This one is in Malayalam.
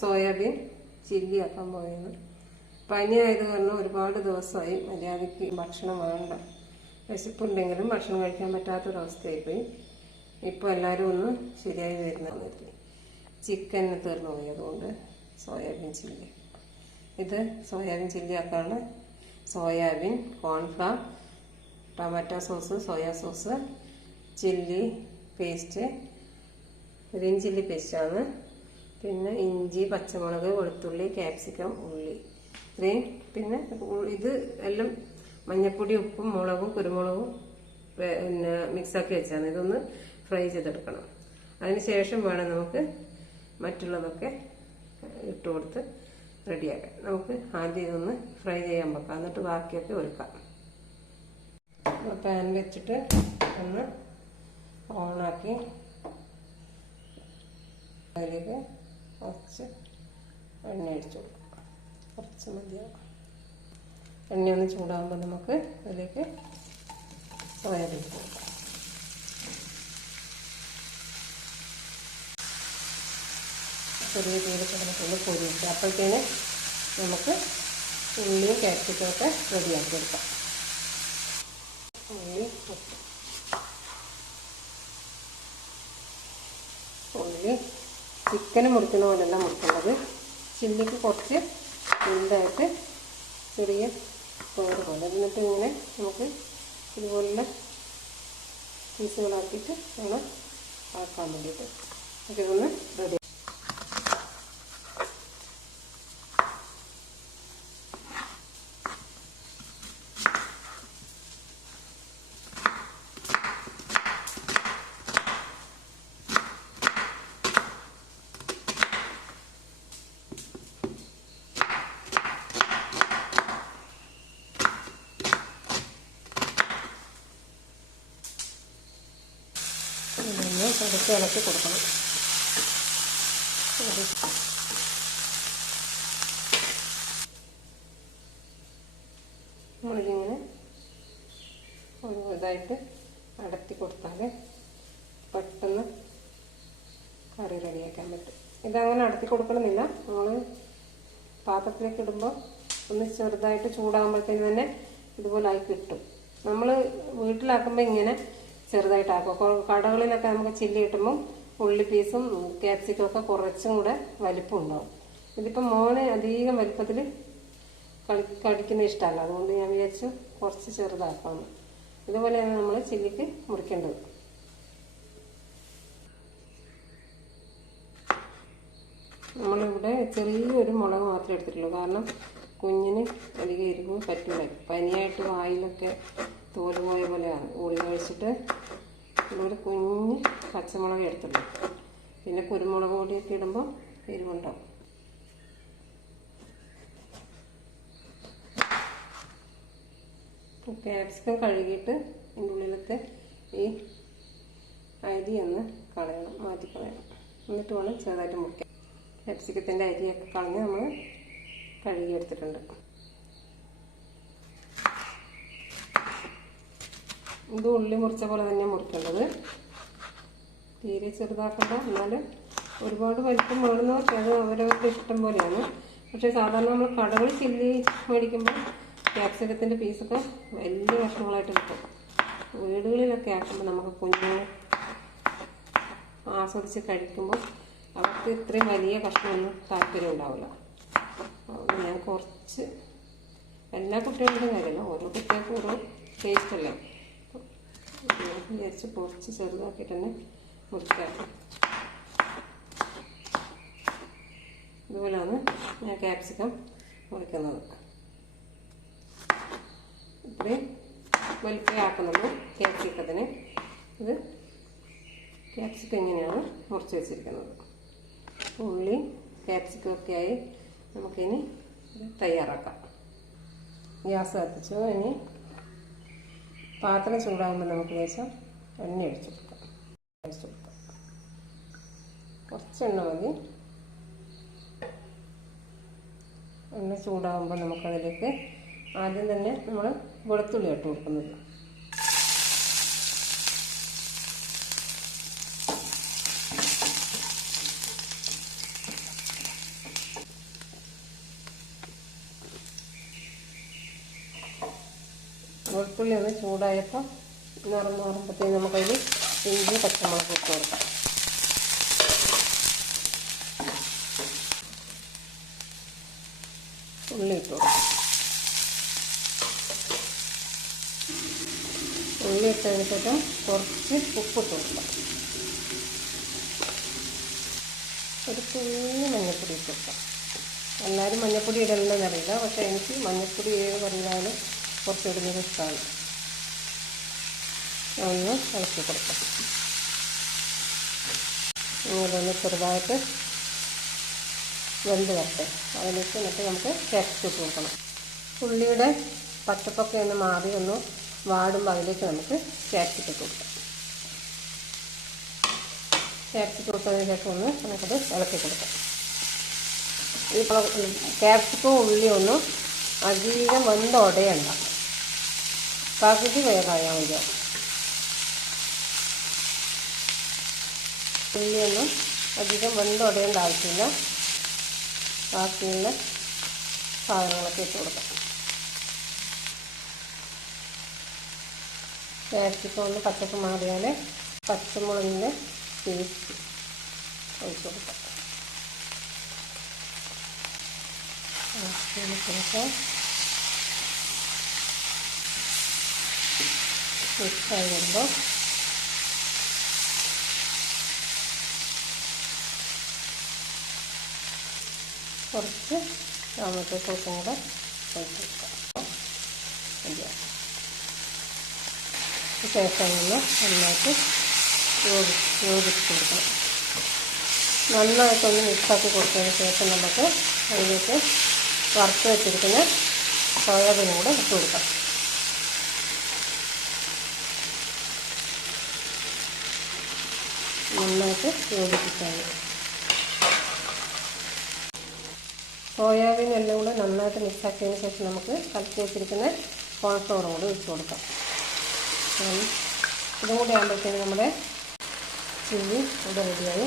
സോയാബീൻ ചില്ലി ആക്കാൻ പോയത്. പനിയായത് കാരണം ഒരുപാട് ദിവസമായി മര്യാദയ്ക്ക് ഭക്ഷണം വേണ്ട, വിശപ്പുണ്ടെങ്കിലും ഭക്ഷണം കഴിക്കാൻ പറ്റാത്തൊരവസ്ഥയായിപ്പോയി. ഇപ്പോൾ എല്ലാവരും ഒന്ന് ശരിയായി വരുന്നില്ല. ചിക്കൻ തീർന്നു പോയി, അതുകൊണ്ട് സോയാബീൻ ചില്ലി. ഇത് സോയാബീൻ ചില്ലി ആക്കാനുള്ള soyabean, cornflour, tomato sauce, soya sauce, chilli paste, green chilli പേസ്റ്റാണ്. പിന്നെ ഇഞ്ചി, പച്ചമുളക്, വെളുത്തുള്ളി, ക്യാപ്സിക്കം, ഉള്ളി ഇത്രയും. പിന്നെ ഇത് എല്ലാം മഞ്ഞൾപ്പൊടി, ഉപ്പും മുളകും കുരുമുളകും പിന്നെ മിക്സാക്കി വെച്ചാണ്. ഇതൊന്ന് ഫ്രൈ ചെയ്തെടുക്കണം. അതിന് ശേഷം വേണം നമുക്ക് മറ്റുള്ളതൊക്കെ ഇട്ട് കൊടുത്ത് റെഡിയാക്കാം. നമുക്ക് ആദ്യം ഇതൊന്ന് ഫ്രൈ ചെയ്യാൻ വെക്കാം, എന്നിട്ട് ബാക്കിയൊക്കെ ഒരുക്കാം. പാൻ വെച്ചിട്ട് ഒന്ന് ഓണാക്കി അതിലേക്ക് കുറച്ച് എണ്ണ ഒഴിച്ചു കൊടുക്കാം. കുറച്ച് മതിയാവും. എണ്ണ ഒന്ന് ചൂടാകുമ്പോൾ നമുക്ക് അതിലേക്ക് സോയാബീൻ ഇട്ട് കൊടുക്കാം. ചെറിയ തീയിൽ കിടന്നിട്ടുള്ള പൊരിയിട്ട് അപ്പോഴത്തേന് നമുക്ക് ഉള്ളിയും ക്യാപ്സിക്കം ഒക്കെ റെഡിയാക്കി എടുക്കാം. ഉള്ളി ചിക്കന് മുറിക്കുന്ന പോലെയല്ല മുറിക്കേണ്ടത്. ചില്ലിക്ക് കുറച്ച് വലുതായിട്ട് ചെറിയ തോറ് പോലെ, എന്നിട്ട് ഇങ്ങനെ നമുക്ക് ഇതുപോലുള്ള പീസുകളാക്കിയിട്ട് വേണം ആക്കാൻ വേണ്ടിയിട്ട്. ഇതൊന്ന് റെഡി. ഇതൊന്ന് ഇളക്കി കൊടുക്കണം. നമ്മളിങ്ങനെ ഒരു ഇതായിട്ട് അടത്തി കൊടുത്താൽ പെട്ടെന്ന് കറി റെഡിയാക്കാൻ പറ്റും. ഇതങ്ങനെ അടത്തി കൊടുക്കണമെന്നില്ല. നമ്മൾ പാത്രത്തിലേക്ക് ഇടുമ്പോൾ ഒന്ന് ചെറുതായിട്ട് ചൂടാകുമ്പോഴത്തേന് തന്നെ ഇതുപോലെ ആയി കിട്ടും. നമ്മൾ വീട്ടിലാക്കുമ്പോൾ ഇങ്ങനെ ചെറുതായിട്ടാക്കും. കടകളിലൊക്കെ നമുക്ക് ചില്ലി കിട്ടുമ്പോൾ ഉള്ളി പീസും ക്യാപ്സിക്കും ഒക്കെ കുറച്ചും കൂടെ വലിപ്പം ഉണ്ടാവും. ഇതിപ്പോൾ മോനെ അധികം വലിപ്പത്തിൽ കടിക്കുന്ന ഇഷ്ടമല്ല, അതുകൊണ്ട് ഞാൻ വിചാരിച്ചു കുറച്ച് ചെറുതാക്കാമെന്ന്. ഇതുപോലെയാണ് നമ്മൾ ചില്ലിക്ക് മുറിക്കേണ്ടത്. നമ്മളിവിടെ ചെറിയൊരു മുളക് മാത്രമേ എടുത്തിട്ടുള്ളൂ, കാരണം കുഞ്ഞിന് അധികം എരിവ് പറ്റില്ല. പനിയായിട്ട് വായിലൊക്കെ തോല് പോയ പോലെയാണ്. ഉള്ളി കഴിച്ചിട്ട് ഇവിടെ കുഞ്ഞ് പച്ചമുളക് എടുത്തുള്ളൂ. പിന്നെ കുരുമുളക് പൊടിയൊക്കെ ഇടുമ്പോൾ എരിവുണ്ടാവും. ക്യാപ്സിക്കം കഴുകിയിട്ട് ഇതിൻ്റെ ഉള്ളിലത്തെ ഈ അരി ഒന്ന് കളയണം, മാറ്റിക്കളയണം. എന്നിട്ട് വേണം ചെറുതായിട്ട് മുറിക്കാൻ. ക്യാപ്സിക്കത്തിൻ്റെ അരിയൊക്കെ കളഞ്ഞ് നമ്മൾ കഴുകിയെടുത്തിട്ടുണ്ട്. ഇത് ഉള്ളി മുറിച്ച പോലെ തന്നെ മുറിക്കേണ്ടത്, തീരെ ചെറുതാക്കണ്ട. എന്നാലും ഒരുപാട് വലിപ്പം വേണമെന്നവർക്ക് അത് അവരവരുടെ ഇഷ്ടം പോലെയാണ്. പക്ഷേ സാധാരണ നമ്മൾ കടകളിൽ ചില്ലി മേടിക്കുമ്പോൾ ക്യാപ്സിക്കത്തിൻ്റെ പീസൊക്കെ വലിയ കഷ്ണങ്ങളായിട്ട് കിട്ടും. വീടുകളിലൊക്കെ ആക്കുമ്പോൾ നമുക്ക് കുഞ്ഞുങ്ങൾ ആസ്വദിച്ച് കഴിക്കുമ്പോൾ അവർക്ക് ഇത്രയും വലിയ കഷ്ണമൊന്നും താല്പര്യം ഉണ്ടാവില്ല. അതുകൊണ്ട് ഞാൻ കുറച്ച്, എല്ലാ കുട്ടികളുടെയും കാര്യമല്ല, ഓരോ കുട്ടികൾക്കും ഓരോ ടേസ്റ്റല്ലേ, വിചാരിച്ച് കുറച്ച് ചെറുതാക്കിയിട്ട് തന്നെ മുറിക്കാം. ഇതുപോലെയാണ് ഞാൻ ക്യാപ്സിക്കം മുറിക്കുന്നത്. ഇത്രയും വലിപ്പമാക്കുന്നുള്ളൂ ക്യാപ്സിക്കത്തിന്. ഇത് ക്യാപ്സിക്കം ഇങ്ങനെയാണ് മുറിച്ച് വെച്ചിരിക്കുന്നത്. ഉള്ളി ക്യാപ്സിക്കം ഒക്കെ ആയി നമുക്കിനി ഇത് തയ്യാറാക്കാം. ഗ്യാസ് കത്തിച്ചു. ഇനി പാത്രം ചൂടാകുമ്പോൾ നമുക്ക് ശേഷം എണ്ണ ഒഴിച്ചു കൊടുക്കാം. കുറച്ച് എണ്ണ മതി. എണ്ണ ചൂടാകുമ്പോൾ നമുക്കതിലേക്ക് ആദ്യം തന്നെ നമ്മൾ വെളുത്തുള്ളി ഇട്ട് കൊടുക്കുന്നത്. വെളുത്തുള്ളി ഒന്ന് ചൂടായപ്പോൾ നിറഞ്ഞ് നമുക്കതിൽ ഇഞ്ചി പച്ചമുളക് ഇട്ട് കൊടുക്കാം. ഉള്ളി ഇട്ട് കൊടുക്കാം. ഉള്ളി ഇട്ട് കഴിഞ്ഞിട്ട് കുറച്ച് ഉപ്പിട്ട് കൊടുക്കാം. ഒരു തുള്ളി മഞ്ഞൾപ്പൊടി ഇട്ട് കൊടുക്കാം. എല്ലാവരും മഞ്ഞൾപ്പൊടി ഇടണമെന്ന് അറിയില്ല, പക്ഷേ എനിക്ക് മഞ്ഞൾപ്പൊടി ഏത് പറഞ്ഞാലും കുറച്ച് ഇടുന്നത് ഇഷ്ടമാണ്. ഒന്ന് ഇളക്കി കൊടുക്കാം. ഇങ്ങോട്ടൊന്ന് ചെറുതായിട്ട് വെന്ത് വരട്ടെ. അതിലേക്ക് എന്നിട്ട് നമുക്ക് ക്യാപ്സിക്കം ഇട്ട് കൊടുക്കണം. ഉള്ളിയുടെ പച്ചപ്പൊക്കെ ഒന്ന് മാറി ഒന്ന് വാടുമ്പോൾ അതിലേക്ക് നമുക്ക് ക്യാപ്സിക്കം ഇട്ട് കൊടുക്കാം. ക്യാപ്സിക്കം ഇട്ടതിന് ശേഷം ഒന്ന് നമുക്കത് ഇളക്കി കൊടുക്കാം. ഈ ക്യാപ്സിക്കവും ഉള്ളിയൊന്നും അധികം വെന്ത് ഉടയണ്ട, പകുതി വേഗമായാൽ മതി. ഉള്ളിയൊന്നും അധികം വെന്ത് ഉടയേണ്ട ആവശ്യമില്ല. ബാക്കിയുള്ള സാധനങ്ങളൊക്കെ ഇട്ട് കൊടുക്കാം. ക്യാപ്സിക്കം ഒന്ന് പച്ചപ്പ് മാറിയാൽ പച്ചമുളകിൻ്റെ പേസ്റ്റ് ഒഴിച്ച് കൊടുക്കാം. മിക്സായി വരുമ്പോൾ കുറച്ച് ടൊമാറ്റോ സോസും കൂടെ ഒഴിച്ച് കൊടുക്കാം. ശേഷം ഒന്ന് നന്നായിട്ട് യോജിച്ച് കൊടുക്കണം. നന്നായിട്ടൊന്ന് മിക്സാക്കി കൊടുത്തതിന് ശേഷം നമുക്ക് അതിലേക്ക് വറുത്ത് വെച്ചിരിക്കുന്ന സോയാബീനും കൂടെ ഇട്ട് കൊടുക്കാം. നന്നായിട്ട് യോജിപ്പിച്ചാൽ സോയാബീൻ എല്ലാം കൂടെ നന്നായിട്ട് മിക്സാക്കിയതിന് ശേഷം നമുക്ക് കലക്കി വെച്ചിരിക്കുന്ന കോൺഫ്ലവറും കൂടെ ഒഴിച്ച് കൊടുക്കാം. ഇതും കൂടി ആകുമ്പോഴത്തേക്കും നമ്മുടെ ചില്ലി ഇവിടെ റെഡിയായി.